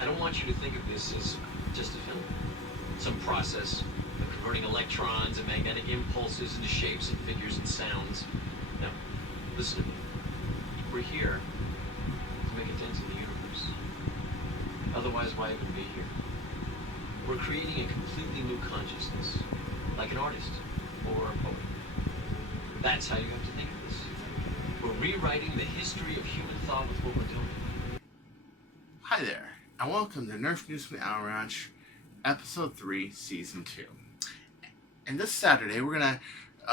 I don't want you to think of this as just a film. Some process of converting electrons and magnetic impulses into shapes and figures and sounds. No, listen to me. We're here to make a dent in the universe. Otherwise, why even be here? We're creating a completely new consciousness, like an artist or a poet. That's how you have to think of this. We're rewriting the history of human thought with what we're doing. Hi there, and welcome to Nerf News from the Owl Ranch, Episode 3, Season 2. And this Saturday, we're going to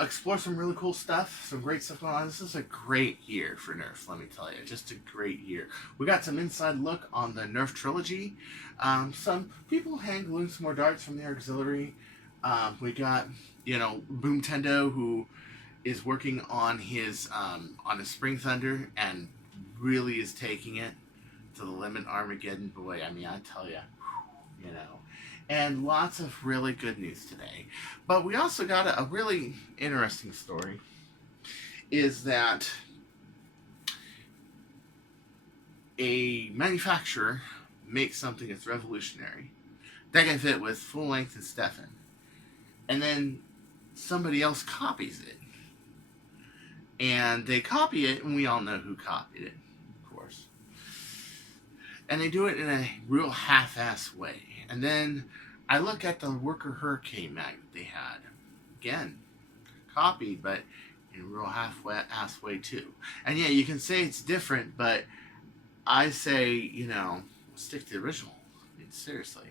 explore some really cool stuff, some great stuff going on. This is a great year for Nerf, let me tell you. Just a great year. We got some inside look on the Nerf Trilogy. Some people hand gluing some more darts from the auxiliary. We got, Boomco, who is working on his Spring Thunder and really is taking it to the limit. Armageddon, boy, I mean, I tell you, and lots of really good news today. But we also got a really interesting story, is that a manufacturer makes something that's revolutionary that can fit with full length and Stefan, and then somebody else copies it, and they copy it, and we all know who copied it, of course. And they do it in a real half-ass way. And then I look at the Worker Hurricane mag that they had. Again, copied, but in a real half-ass way too. And yeah, you can say it's different, but I say, stick to the original. I mean, seriously.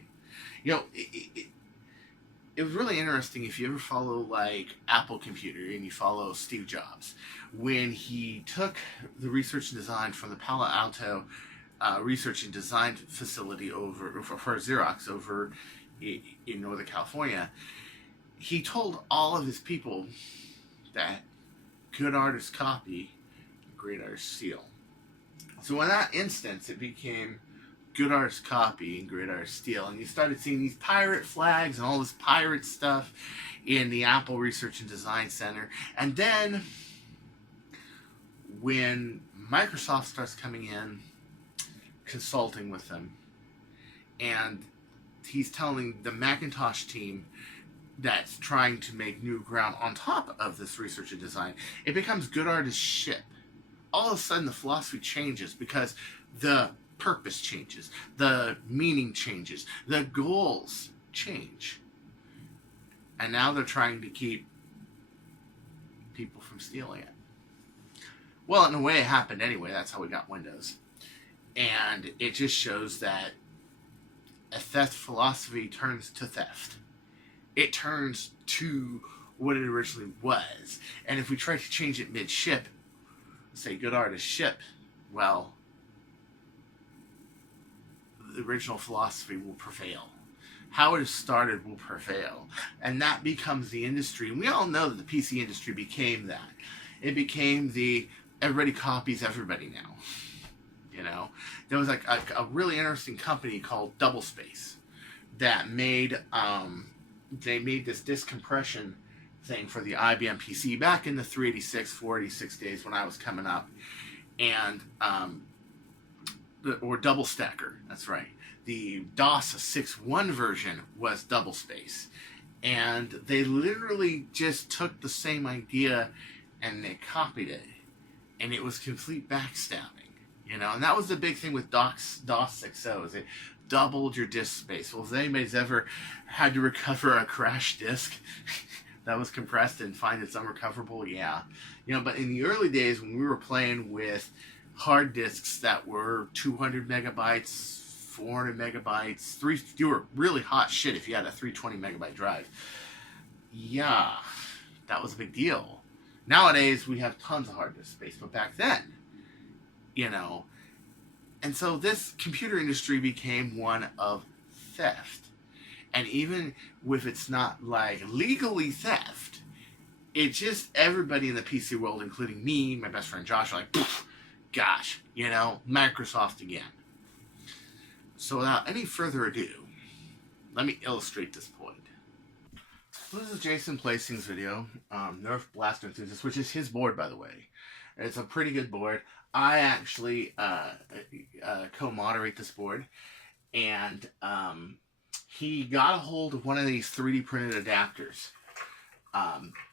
It was really interesting if you ever follow, like, Apple Computer and you follow Steve Jobs. When he took the research and design from the Palo Alto research and design facility over for Xerox over in Northern California, he told all of his people that good artists copy, great artists steal. So in that instance, it became good artists copy and great artists steal, and you started seeing these pirate flags and all this pirate stuff in the Apple Research and Design Center. And then when Microsoft starts coming in, consulting with them, and he's telling the Macintosh team that's trying to make new ground on top of this research and design, it becomes good artists ship. All of a sudden the philosophy changes because the purpose changes, the meaning changes, the goals change, and now they're trying to keep people from stealing it. Well, in a way it happened anyway. That's how we got Windows. And it just shows that a theft philosophy turns to theft. It turns to what it originally was. And if we try to change it mid-ship, say good artists ship, well, the original philosophy will prevail. How it is started will prevail. And that becomes the industry. And we all know that the PC industry became that. It became the everybody copies everybody now. There was like a really interesting company called Double Space that made they made this disk compression thing for the IBM PC back in the 386, 486 days when I was coming up, and or Double Stacker. That's right. The DOS 6.1 version was Double Space, and they literally just took the same idea and they copied it, and it was complete backstabbing. And that was the big thing with DOS 6.0, is it doubled your disk space. Well, if anybody's ever had to recover a crashed disk that was compressed and find it's unrecoverable, yeah. But in the early days when we were playing with hard disks that were 200 megabytes, 400 megabytes, you were really hot shit if you had a 320 megabyte drive. Yeah, that was a big deal. Nowadays, we have tons of hard disk space, but back then, and so this computer industry became one of theft. And even if it's not like legally theft, it just, everybody in the PC world, including me, my best friend Josh, are like, gosh, Microsoft again. So without any further ado, let me illustrate this point. So this is Jason Placing's video, Nerf Blaster Enthusiast, which is his board, by the way. It's a pretty good board. I actually co-moderate this board, and he got a hold of one of these 3D printed adapters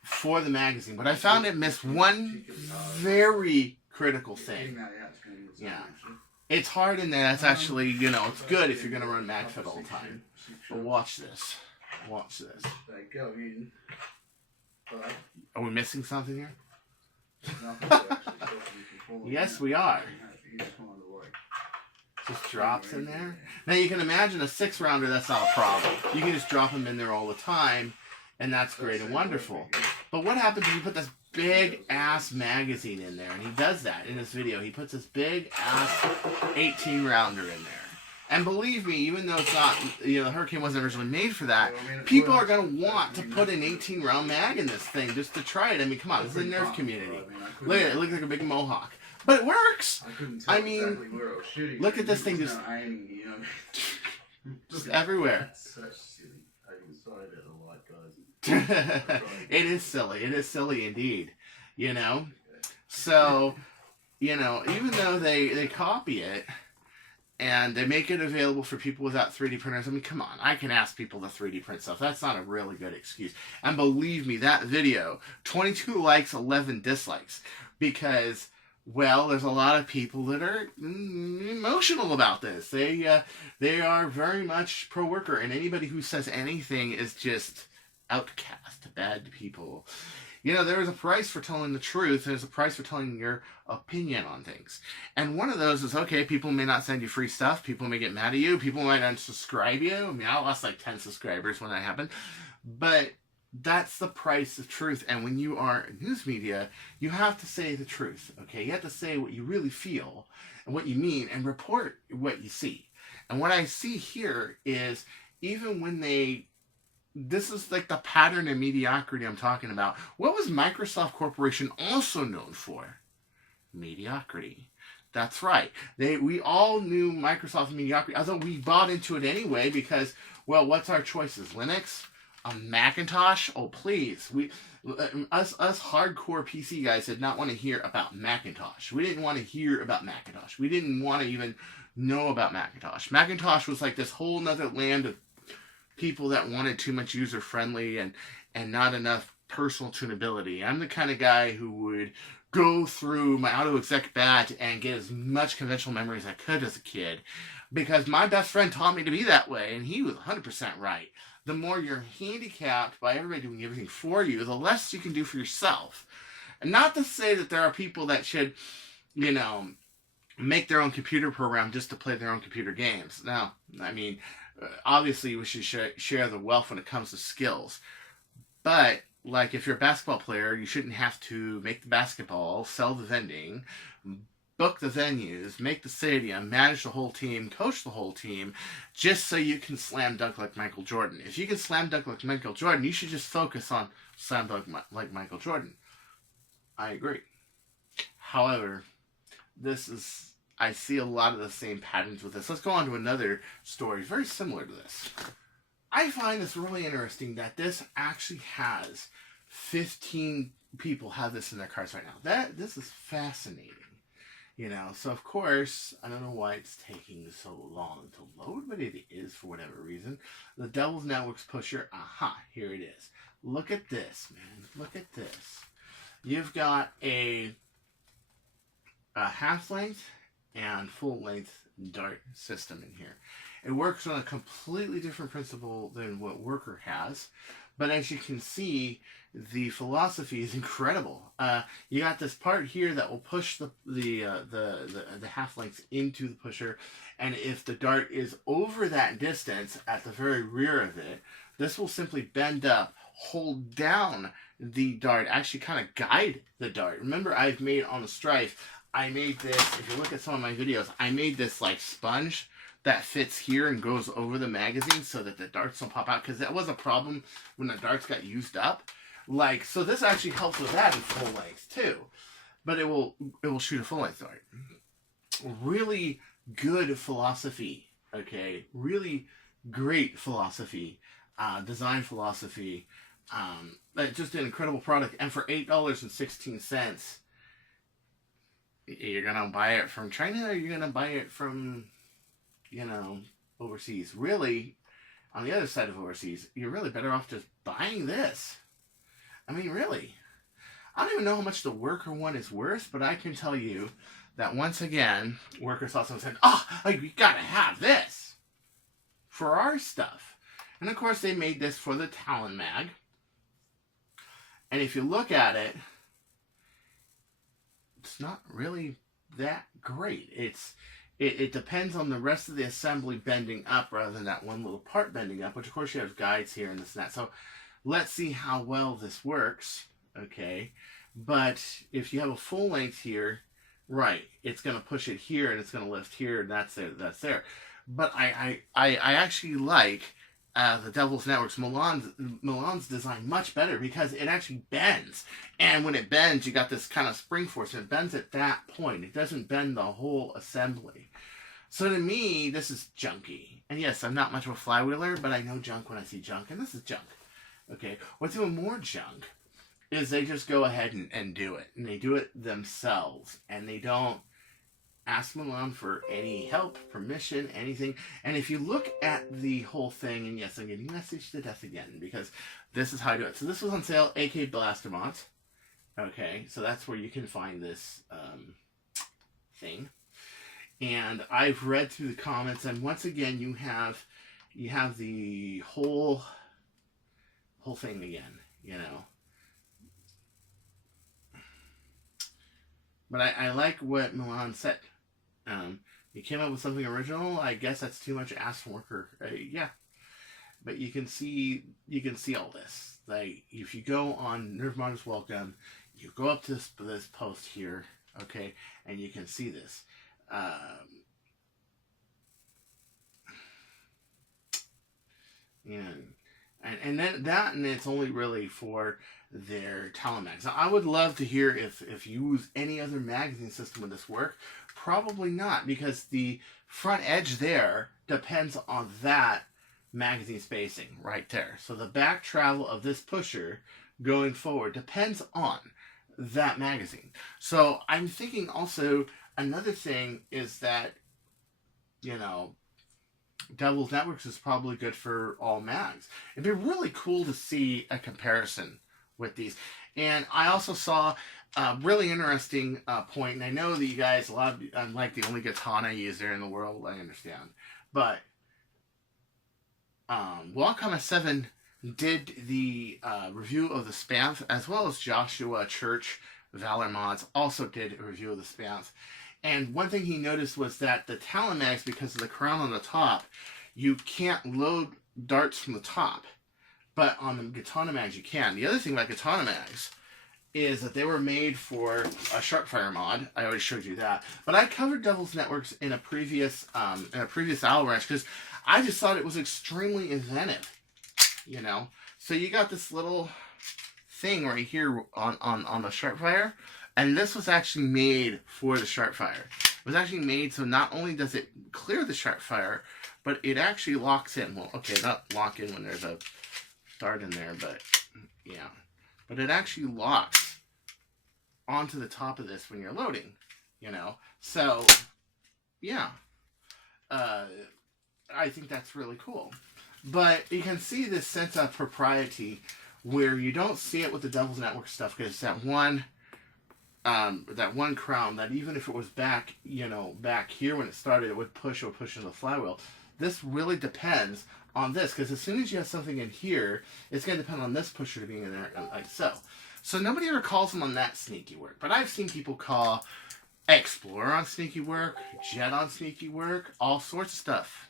for the magazine. But I found it missed one very critical thing. Yeah. It's hard in there. That's actually, it's good if you're going to run MagFed all the time. But watch this. Watch this. Are we missing something here? Yes, we are. Just drops in there. Now you can imagine a 6-rounder, that's not a problem. You can just drop them in there all the time, and that's great and wonderful. But what happens if you put this big ass magazine in there? And he does that in this video. He puts this big ass 18-rounder in there. And believe me, even though it's not, the Hurricane wasn't originally made for that, people are going to want to put an 18-round mag in this thing just to try it. I mean, come on, this is a Nerf community. Look at it. It looks like a big mohawk. But it works! I mean, look at this thing just everywhere. It is silly. It is silly indeed. So, even though they copy it, and they make it available for people without 3D printers. I mean, come on. I can ask people to 3D print stuff. That's not a really good excuse. And believe me, that video, 22 likes, 11 dislikes. Because, well, there's a lot of people that are emotional about this. They are very much pro-worker. And anybody who says anything is just outcast, bad people. There is a price for telling the truth. There's a price for telling your opinion on things. And one of those is, okay, people may not send you free stuff. People may get mad at you. People might unsubscribe you. I mean, I lost like 10 subscribers when that happened. But that's the price of truth. And when you are news media, you have to say the truth, okay? You have to say what you really feel and what you mean and report what you see. And what I see here is even when this is like the pattern of mediocrity I'm talking about. What was Microsoft Corporation also known for? Mediocrity. That's right. We all knew Microsoft mediocrity, although we bought into it anyway because, well, what's our choices? Linux? A Macintosh? Oh, please. Us hardcore PC guys did not want to hear about Macintosh. We didn't want to hear about Macintosh. We didn't want to even know about Macintosh. Macintosh was like this whole nother land of people that wanted too much user-friendly and not enough personal tunability. I'm the kind of guy who would go through my auto-exec bat and get as much conventional memory as I could as a kid because my best friend taught me to be that way, and he was 100% right. The more you're handicapped by everybody doing everything for you, the less you can do for yourself. And not to say that there are people that should, make their own computer program just to play their own computer games. No, I mean, obviously we should share the wealth when it comes to skills. But, like, if you're a basketball player, you shouldn't have to make the basketball, sell the vending, book the venues, make the stadium, manage the whole team, coach the whole team, just so you can slam dunk like Michael Jordan. If you can slam dunk like Michael Jordan, you should just focus on slam dunk like Michael Jordan. I agree. However, I see a lot of the same patterns with this. Let's go on to another story very similar to this. I find this really interesting that this actually has 15 people have this in their cars right now. This is fascinating. So of course, I don't know why it's taking so long to load, but it is for whatever reason. The Devil's Networks pusher, here it is. Look at this, man. Look at this. You've got a half-length and full-length dart system in here. It works on a completely different principle than what Worker has, but as you can see, the philosophy is incredible. You got this part here that will push the half lengths into the pusher, and if the dart is over that distance at the very rear of it, this will simply bend up, hold down the dart, actually kind of guide the dart. Remember, I've made on the Strife, I made this, if you look at some of my videos, I made this like sponge that fits here and goes over the magazine so that the darts don't pop out, because that was a problem when the darts got used up. So this actually helps with that in full length too, but it will shoot a full length dart. Really good philosophy, okay? Really great philosophy, design philosophy. Just an incredible product, and for $8.16, you're gonna buy it from China, or you're gonna buy it from, overseas. Really, on the other side of overseas, you're really better off just buying this. I mean, really. I don't even know how much the worker one is worth, but I can tell you that once again, worker saw someone said, "Oh, we gotta have this for our stuff." And of course, they made this for the Talon Mag. And if you look at it, it's not really that great. It depends on the rest of the assembly bending up rather than that one little part bending up, which of course you have guides here and this and that. So let's see how well this works. Okay, but if you have a full length here, right, it's going to push it here and it's going to lift here, and that's there. But I actually like the Devil's Network's Milan's design much better because it actually bends. And when it bends, you got this kind of spring force, and it bends at that point. It doesn't bend the whole assembly. So to me, this is junky. And yes, I'm not much of a flywheeler, but I know junk when I see junk, and this is junk. Okay, what's even more junk is they just go ahead and do it. And they do it themselves. And they don't ask Milan for any help, permission, anything. And if you look at the whole thing, and yes, I'm getting message to death again, because this is how I do it. So this was on sale, AK Blastermont. Okay, so that's where you can find this thing. And I've read through the comments, and once again, you have the whole thing again, you know. But I like what Milan said. He came up with something original. I guess that's too much ask from worker. Yeah, but you can see all this. Like if you go on Nerf Modders Welcome, you go up to this post here, okay, and you can see this. And then that, and it's only really for their Talon mags. Now, I would love to hear if you use any other magazine system with this work. Probably not, because the front edge there depends on that magazine spacing right there. So the back travel of this pusher going forward depends on that magazine. So I'm thinking also another thing is that, you know, Devil's Networks is probably good for all mags. It'd be really cool to see a comparison with these. And I also saw a really interesting point, and I know that you guys, I'm like the only katana user in the world, I understand. But Wacom 7 did the review of the Spamf, as well as Joshua Church, Valor Mods, also did a review of the Spamf. And one thing he noticed was that the Talon mags, because of the crown on the top, you can't load darts from the top. But on the Katana mags, you can. The other thing about Katana mags is that they were made for a Sharpfire mod. I already showed you that. But I covered Devil's Networks in a previous Owl Ranch because I just thought it was extremely inventive. You know? So you got this little thing right here on the Sharpfire. And this was actually made for the Sharpfire. It was actually made so not only does it clear the Sharpfire, but it actually locks in. Well, okay, not lock in when there's a dart in there, but yeah. But it actually locks onto the top of this when you're loading, you know. So, yeah. I think that's really cool. But you can see this sense of propriety where you don't see it with the Devil's Network stuff, because that one crown that even if it was back, you know, back here when it started, it would push into the flywheel. This really depends on this, because as soon as you have something in here, it's going to depend on this pusher to be in there, like so. So nobody ever calls them on that sneaky work, but I've seen people call Explorer on sneaky work, Jet on sneaky work, all sorts of stuff.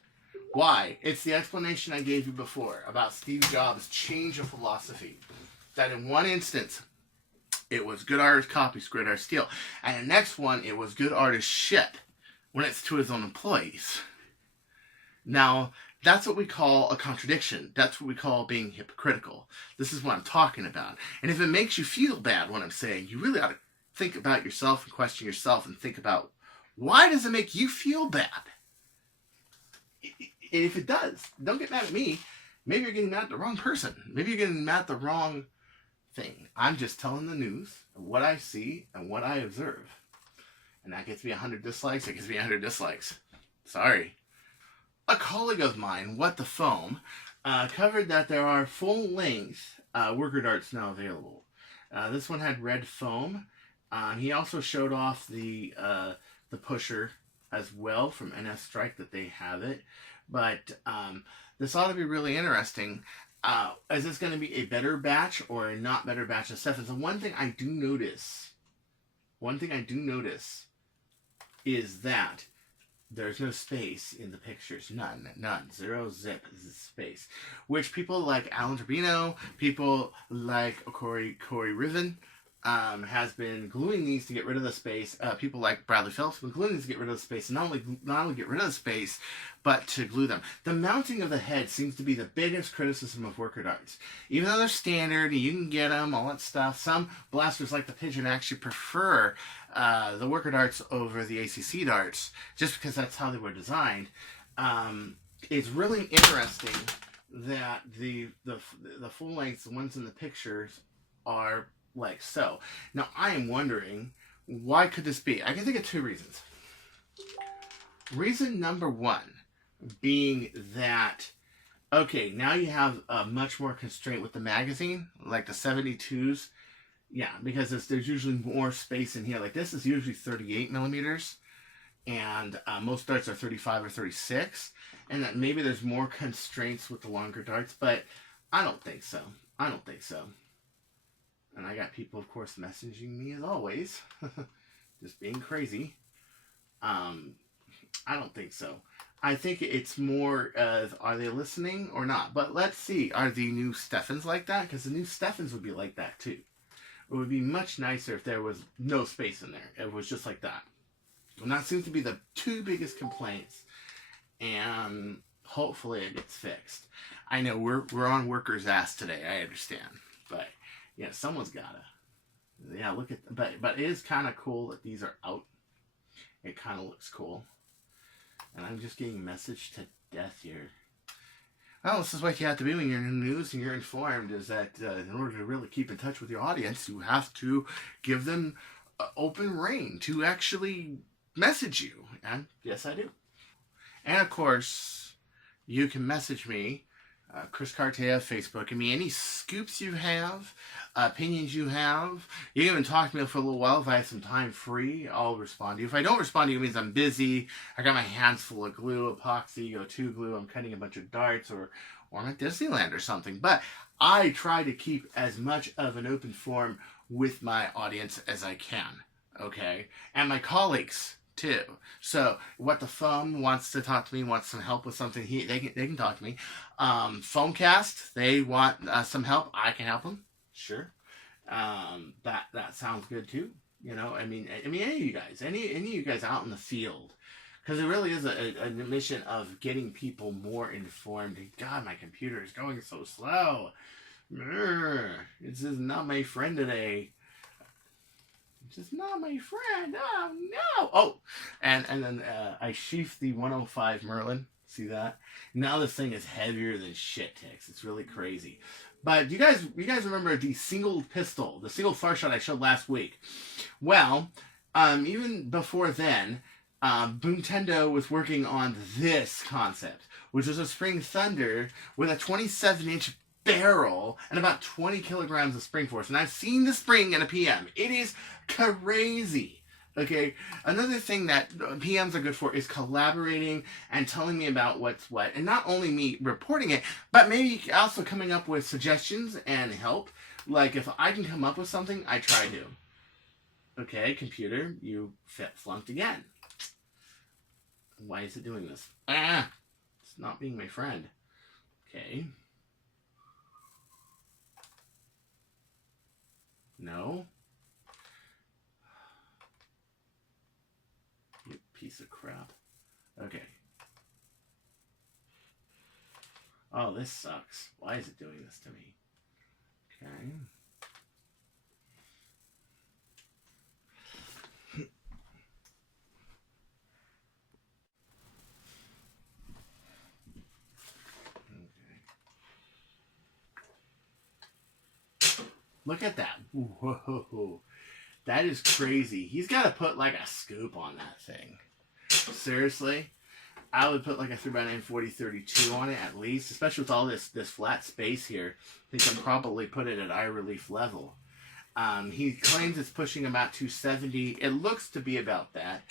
Why? It's the explanation I gave you before about Steve Jobs' change of philosophy. That in one instance, it was good artist copies, great artist steal. And the next one, it was good artist ship when it's to his own employees. Now, that's what we call a contradiction. That's what we call being hypocritical. This is what I'm talking about. And if it makes you feel bad what I'm saying, you really ought to think about yourself and question yourself and think about, why does it make you feel bad? And if it does, don't get mad at me. Maybe you're getting mad at the wrong person. Maybe you're getting mad at the wrong thing. I'm just telling the news of what I see and what I observe. And that gets me 100 dislikes. It gets me 100 dislikes. Sorry. a colleague of mine, What the Foam, covered that there are full-length worker darts now available. This one had red foam. He also showed off the pusher as well from NS Strike, that they have it. But this ought to be really interesting. Is this going to be a better batch or a not better batch of stuff? And so one thing I do notice is that there's no space in the pictures. None. Zero zip space. Which people like Alan Turbino, people like Corey Riven, has been gluing these to get rid of the space. People like Bradley Phelps have been gluing these to get rid of the space. And not only get rid of the space, but to glue them. The mounting of the head seems to be the biggest criticism of worker darts. Even though they're standard, you can get them, all that stuff. Some blasters like the Pigeon actually prefer the worker darts over the ACC darts, just because that's how they were designed. It's really interesting that the full length, the ones in the pictures, are like so. Now I am wondering, why could this be? I can think of two reasons. Reason number one being that, okay, now you have a much more constraint with the magazine, like the 72s. Yeah, because there's usually more space in here. Like this is usually 38 millimeters, and most darts are 35 or 36, and that maybe there's more constraints with the longer darts, but I don't think so. And I got people, of course, messaging me as always, just being crazy. I don't think so. I think it's more of, are they listening or not? But let's see, are the new Steffens like that? Because the new Steffens would be like that too. It would be much nicer if there was no space in there. It was just like that. And that seems to be the two biggest complaints. And hopefully it gets fixed. I know we're on workers' ass today. I understand. But yeah, someone's gotta. Yeah, look at, but it is kind of cool that these are out. It kind of looks cool. And I'm just getting messaged to death here. Well, this is what you have to be when you're in the news and you're informed, is that in order to really keep in touch with your audience, you have to give them open reign to actually message you. And yes, I do. And of course, you can message me, Chris Cartaya, Facebook. I mean, any scoops you have, opinions you have. You can even talk to me for a little while. If I have some time free, I'll respond to you. If I don't respond to you, it means I'm busy. I got my hands full of glue, epoxy, O2 glue. I'm cutting a bunch of darts, or I'm at Disneyland or something. But I try to keep as much of an open forum with my audience as I can. Okay? And my colleagues too. So What the Foam wants to talk to me, wants some help with something, they can talk to me. Foamcast, they want some help, I can help them, sure. That sounds good too. You know, I mean any of you guys out in the field, because it really is a mission of getting people more informed. God, my computer is going so slow. This is not my friend today. It's not my friend. Oh no! Oh, and then I sheathed the 105 Merlin. See that? Now this thing is heavier than shit ticks. It's really crazy. But you guys remember the single pistol, the single far shot I showed last week? Well, even before then, Boomtendo was working on this concept, which was a Spring Thunder with a 27-inch barrel and about 20 kilograms of spring force. And I've seen the spring in a PM. It is crazy. Okay, another thing that PMs are good for is collaborating and telling me about what's what, and not only me reporting it, but maybe also coming up with suggestions and help. Like if I can come up with something, I try to. Okay, computer, you flunked again. Why is it doing this? It's not being my friend. Okay. No. You piece of crap. Okay. Oh, this sucks. Why is it doing this to me? Okay. Look at that. Whoa. That is crazy. He's got to put like a scoop on that thing. Seriously? I would put like a 3x9 40-32 on it at least, especially with all this flat space here. They can probably put it at eye relief level. He claims it's pushing about 270. It looks to be about that.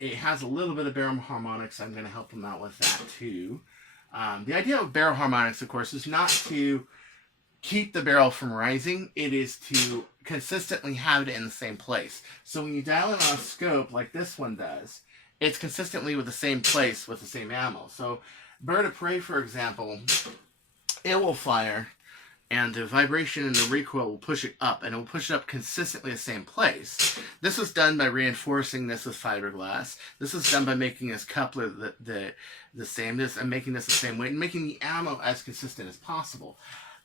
It has a little bit of barrel harmonics. I'm going to help him out with that too. The idea of barrel harmonics, of course, is not to keep the barrel from rising. It is to consistently have it in the same place. So when you dial in on a scope like this one does, it's consistently with the same place with the same ammo. So Bird of Prey, for example, it will fire, and the vibration and the recoil will push it up, and it will push it up consistently the same place. This was done by reinforcing this with fiberglass. This was done by making this coupler the same, and making this the same weight, and making the ammo as consistent as possible.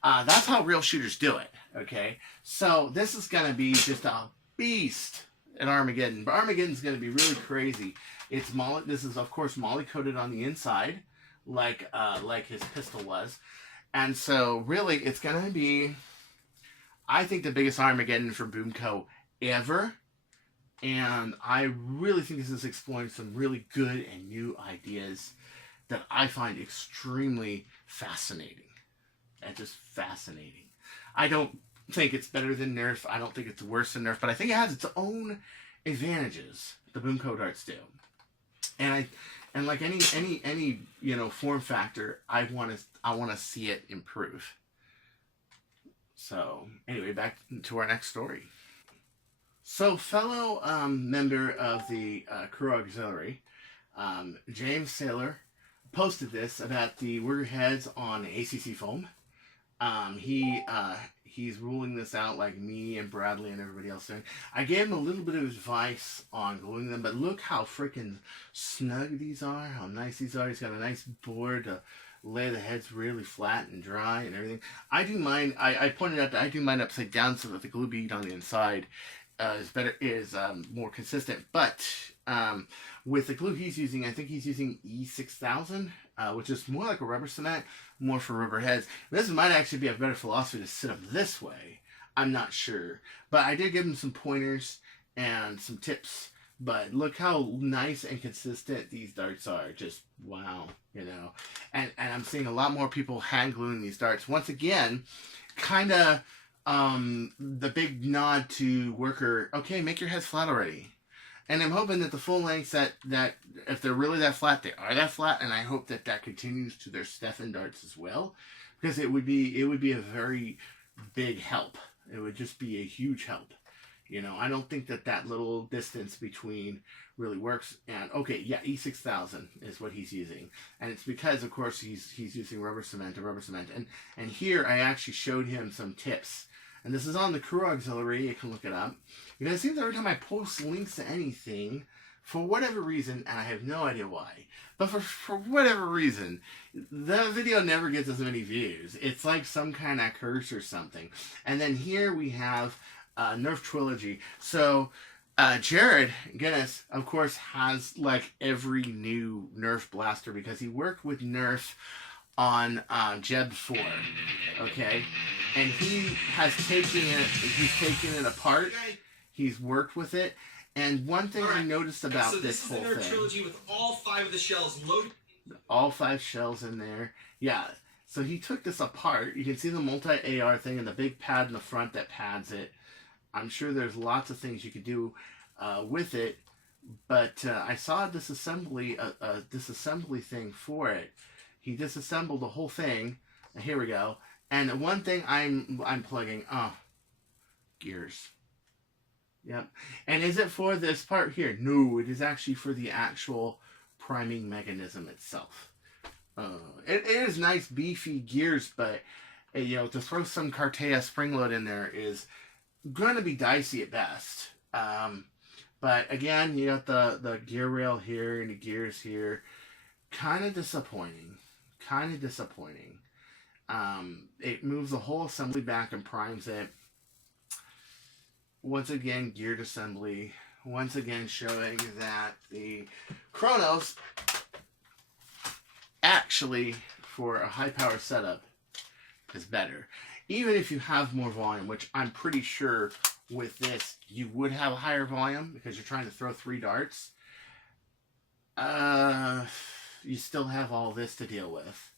That's how real shooters do it, okay? So this is going to be just a beast at Armageddon. But Armageddon's going to be really crazy. This is, of course, molly-coated on the inside, like his pistol was. And so, really, it's going to be, I think, the biggest Armageddon for Boomco ever. And I really think this is exploring some really good and new ideas that I find extremely fascinating. And just fascinating. I don't think it's better than Nerf. I don't think it's worse than Nerf. But I think it has its own advantages, the Boomco darts do. And like any form factor, I want to see it improve. So anyway, back to our next story. So fellow member of the Crew Auxiliary, James Saylor, posted this about the Wigger heads on ACC foam. He's ruling this out like me and Bradley and everybody else doing. I gave him a little bit of advice on gluing them, but look how freaking snug these are, how nice these are. He's got a nice board to lay the heads really flat and dry and everything. I do mine, I pointed out that I do mine upside down so that the glue bead on the inside is more consistent. But with the glue he's using, I think he's using E6000, which is more like a rubber cement, more for rubber heads. This might actually be a better philosophy to sit up this way. I'm not sure. But I did give him some pointers and some tips. But look how nice and consistent these darts are. Just wow, you know. And I'm seeing a lot more people hand gluing these darts. Once again, kind of the big nod to worker, okay, make your heads flat already. And I'm hoping that the full lengths that if they're really that flat, they are that flat, and I hope that that continues to their Stefan darts as well, because it would be a very big help. It would just be a huge help. You know, I don't think that little distance between really works. And okay, yeah, E6000 is what he's using, and it's because, of course, he's using rubber cement. And here I actually showed him some tips. And this is on the Crew Auxiliary. You can look it up. Because it seems every time I post links to anything, for whatever reason, and I have no idea why, but for whatever reason, the video never gets as many views. It's like some kind of curse or something. And then here we have Nerf Trilogy. So Jared Guinness, of course, has like every new Nerf blaster because he worked with Nerf on Jeb 4, okay? And he has taken it apart. He's worked with it. And one thing I noticed about this whole thing. So this is the Nerf Trilogy with all 5 of the shells loaded. All 5 shells in there. Yeah. So he took this apart. You can see the multi-AR thing and the big pad in the front that pads it. I'm sure there's lots of things you could do with it. But I saw a disassembly thing for it. He disassembled the whole thing. Here we go. And one thing I'm plugging. Gears. Yep. And is it for this part here? No, it is actually for the actual priming mechanism itself. It is nice beefy gears, but you know, to throw some Cartaya spring load in there is going to be dicey at best. But again, you got the gear rail here and the gears here. Kind of disappointing. It moves the whole assembly back and primes it. Once again, geared assembly. Once again, showing that the Chronos actually, for a high power setup, is better. Even if you have more volume, which I'm pretty sure with this you would have a higher volume because you're trying to throw 3 darts. you still have all this to deal with.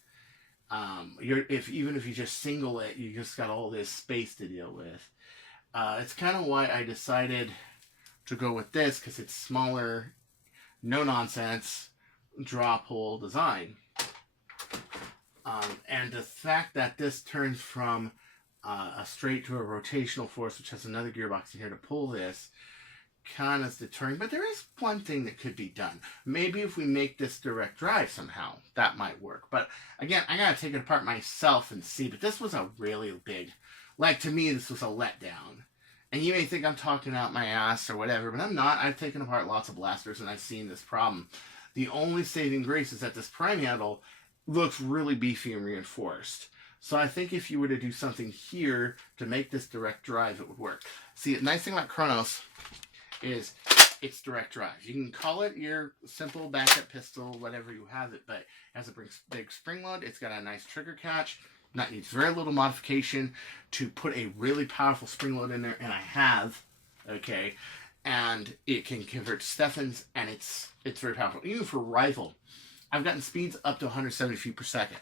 Even if you just single it, you just got all this space to deal with. It's kind of why I decided to go with this, because it's smaller, no nonsense, draw pull design. And the fact that this turns from a straight to a rotational force, which has another gearbox in here to pull this, kind of is deterring. But there is one thing that could be done. Maybe if we make this direct drive somehow, that might work. But again, I gotta take it apart myself and see. But this was a really big, like, to me, this was a letdown. And you may think I'm talking out my ass or whatever, but I'm not. I've taken apart lots of blasters and I've seen this problem. The only saving grace is that this prime handle looks really beefy and reinforced. So I think if you were to do something here to make this direct drive, it would work. See, the nice thing about Kronos is it's direct drive. You can call it your simple backup pistol, whatever you have it, but it has a big spring load. It's got a nice trigger catch. That needs very little modification to put a really powerful spring load in there, and I have, okay, and it can convert to Stephens, and it's very powerful. Even for rifle, I've gotten speeds up to 170 feet per second.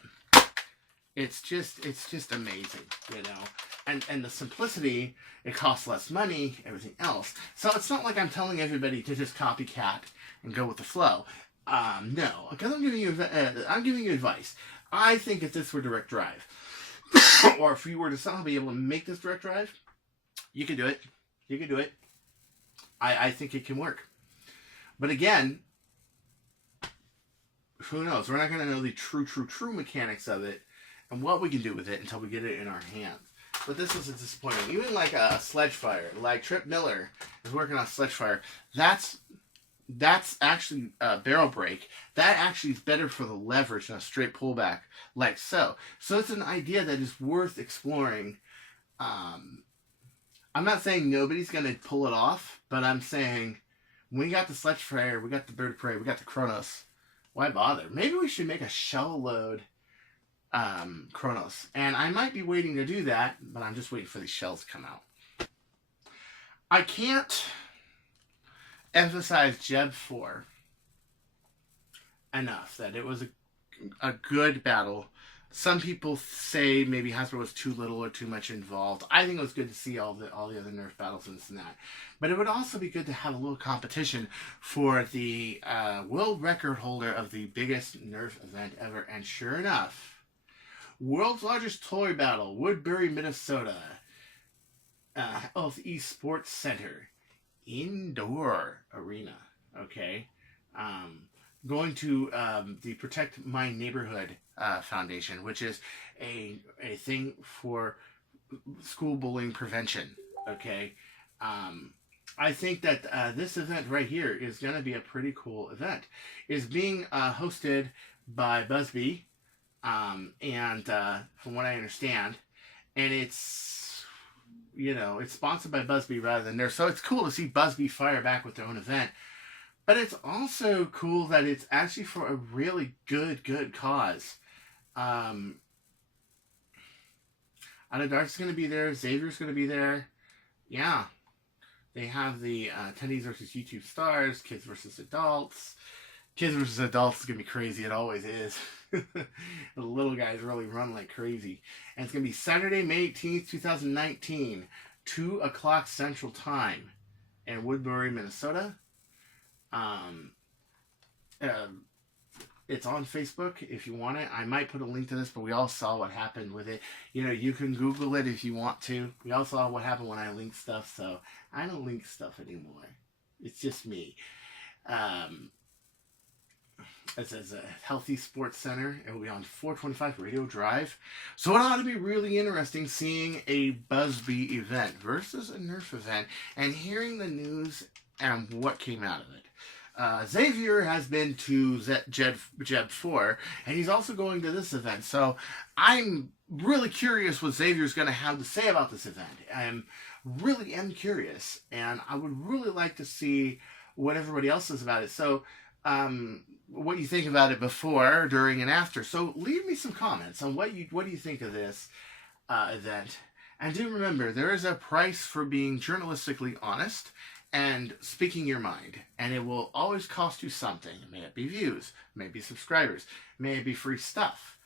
It's just amazing, you know. And the simplicity, it costs less money, everything else. So it's not like I'm telling everybody to just copycat and go with the flow. No, because I'm giving you advice. I think if this were direct drive, or if you were to somehow be able to make this direct drive, you can do it. You can do it. I think it can work. But again, who knows? We're not going to know the true mechanics of it and what we can do with it until we get it in our hands. But this was disappointing. Even like a Sledgefire, like Trip Miller is working on Sledgefire. That's actually a barrel brake. That actually is better for the leverage than a straight pullback like so. So it's an idea that is worth exploring. I'm not saying nobody's going to pull it off, but I'm saying we got the Sledgefire, we got the Bird of Prey, we got the Kronos. Why bother? Maybe we should make a shell load Kronos. And I might be waiting to do that, but I'm just waiting for these shells to come out. I can't emphasize Jeb 4 enough that it was a good battle. Some people say maybe Hasbro was too little or too much involved. I think it was good to see all the other Nerf battles and this and that. But it would also be good to have a little competition for the world record holder of the biggest Nerf event ever. And sure enough, world's largest toy battle, Woodbury, Minnesota, Health Esports Center, indoor arena. Okay, going to the Protect My Neighborhood Foundation, which is a thing for school bullying prevention. Okay, I think that this event right here is going to be a pretty cool event. It's being hosted by Busby, and from what I understand, and it's, you know, it's sponsored by Busby rather than Nerf. So it's cool to see Busby fire back with their own event. But it's also cool that it's actually for a really good cause. Out of Dark's going to be there. Xavier's going to be there. Yeah. They have the attendees versus YouTube stars, kids versus adults. Kids versus adults is going to be crazy. It always is. The little guys really run like crazy. And it's going to be Saturday, May 18th, 2019, 2 o'clock Central Time in Woodbury, Minnesota. It's on Facebook if you want it. I might put a link to this, but we all saw what happened with it. You know, you can Google it if you want to. We all saw what happened when I linked stuff, so I don't link stuff anymore. It's just me. It says a Healthy Sports Center. It will be on 425 Radio Drive. So it ought to be really interesting seeing a Busby event versus a Nerf event and hearing the news and what came out of it. Xavier has been to Jeb 4, and he's also going to this event. So I'm really curious what Xavier's going to have to say about this event. I really am curious, and I would really like to see what everybody else says about it. So what you think about it before, during, and after. So leave me some comments on what do you think of this event. And do remember, there is a price for being journalistically honest and speaking your mind. And it will always cost you something. May it be views, may it be subscribers, may it be free stuff.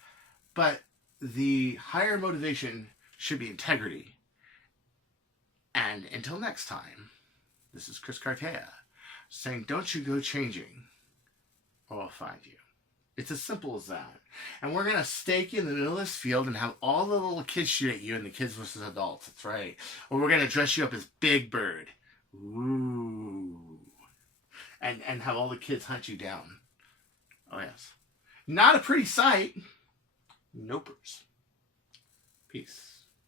But the higher motivation should be integrity. And until next time, this is Chris Cartaya saying, don't you go changing, or I'll find you. It's as simple as that. And we're going to stake you in the middle of this field and have all the little kids shoot at you and the kids versus adults. That's right. Or we're going to dress you up as Big Bird. Ooh. And have all the kids hunt you down. Oh, yes. Not a pretty sight. Nopers. Peace.